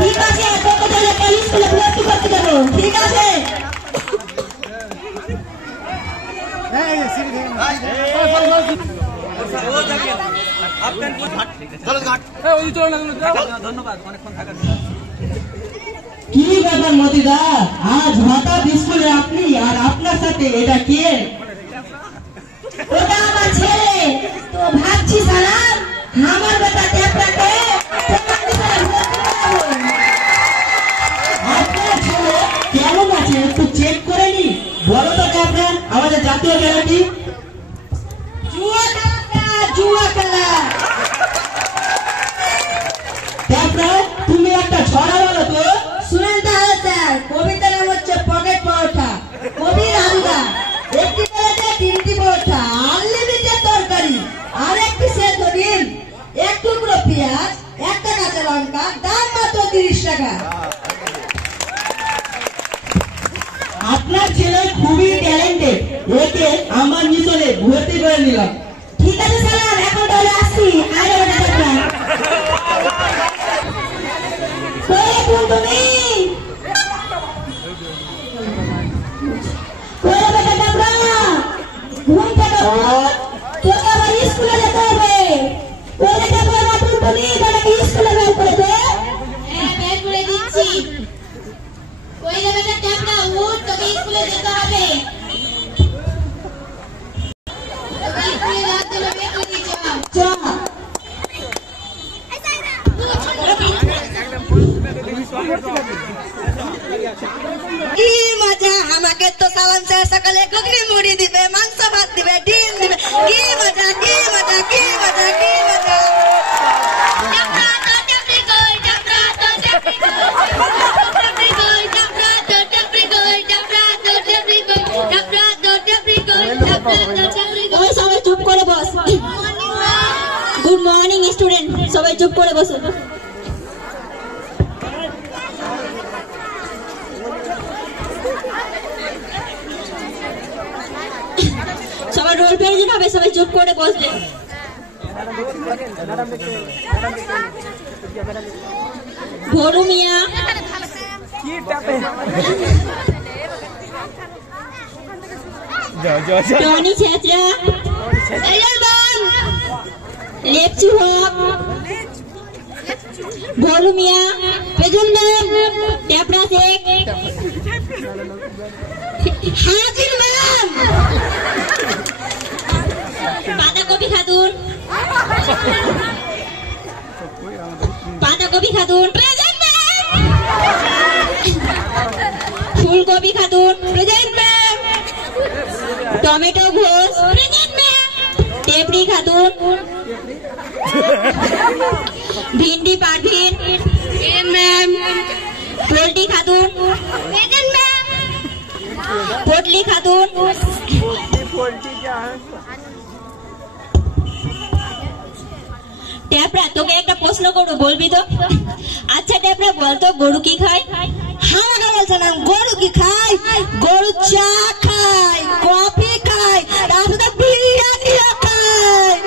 ঠিক আছে স্কুলে ভর্তি করতে যাবো। ঠিক আছে ধন্যবাদ অনেকক্ষণ থাকার। কি ব্যাপার মতিদা, আজ হঠাৎ স্কুলে আপনি আর আপনার সাথে এটা কে? ওটা আমার ছেলে। তো ভাবছি সালাম আমার বেটা ট্যাপটাকে আপনার ছেলে কেমন আছে একটু চেক করে নি। বলো তো ট্যাপটা, আমাদের জাতীয় খেলাটি জুয়া খেলা। জুয়া খেলা ট্যাপটা, তুমি একটা ছড়া বলো তো। শুনেন তাহলে স্যার, কবিতার নাম হচ্ছে পকেট পরোটা। কবি রাজুদা, একটি প্লেটে 3টি পরোটা, আনলিমিটেড তরকারি, আর একটি সেদ্ধ ডিম, এক টুকরো পেঁয়াজ, একটা কাঁচা লঙ্কা, দাম মাত্র 30 টাকা। আপনার ছেলে খুবই ট্যালেন্টেড, একে আমার মিশনে ভর্তি করে নিলাম। ঠিক আছে স্যার, এখন তাহলে আসছি। আরে ওটা তুমি ঘুম থেকে তোকে আবার স্কুলে যেতে হবে। স্কুলে বের করে দে। হ্যাঁ বের করে দিচ্ছি। ওই বেটা ট্যাপটা উঠ, তোকে স্কুলে যেতে হবে। তোকে স্কুলে যাওয়ার জন্য বের করে দিচ্ছি। কি মজা, আমাকে তো সালাম স্যার সকালে ঘুগনি মুড়ি দিবে, মাংস ভাত দিবে, ডিম দিবে। কি মজা, কি মজা, কি মজা, কি মজা। সবাই চুপ করে বস। গুড মর্নিং স্টুডেন্ট, সবাই চুপ করে বসো। সবাই রোল প্লে দিতে হবে, সবাই চুপ করে বসবে। Bharu Miya, Tony Chhetra, Lepchi Haque, Bharu Miya, present ma'am, Tapra Sheikh, হাজির ma'am, Patakopi Khatun, Patakopi Khatun, present ma'am, Phulkopi Khatun, present ma'am, Tomato Ghosh, present ma'am, Tepri Khatun, Bhindi Parvin, ma'am, Poultry Khatun, present ma'am, Potli Khatun, ট্যাপরা তোকে একটা প্রশ্ন করবো, বলবি তো? আচ্ছা ট্যাপরা বলতো গরু কি খায়? আমাকে বলছে না, গরু কি খায়? গরু চা খায়, কফি খায়, তার সাথে বিরিয়ানিও খায়।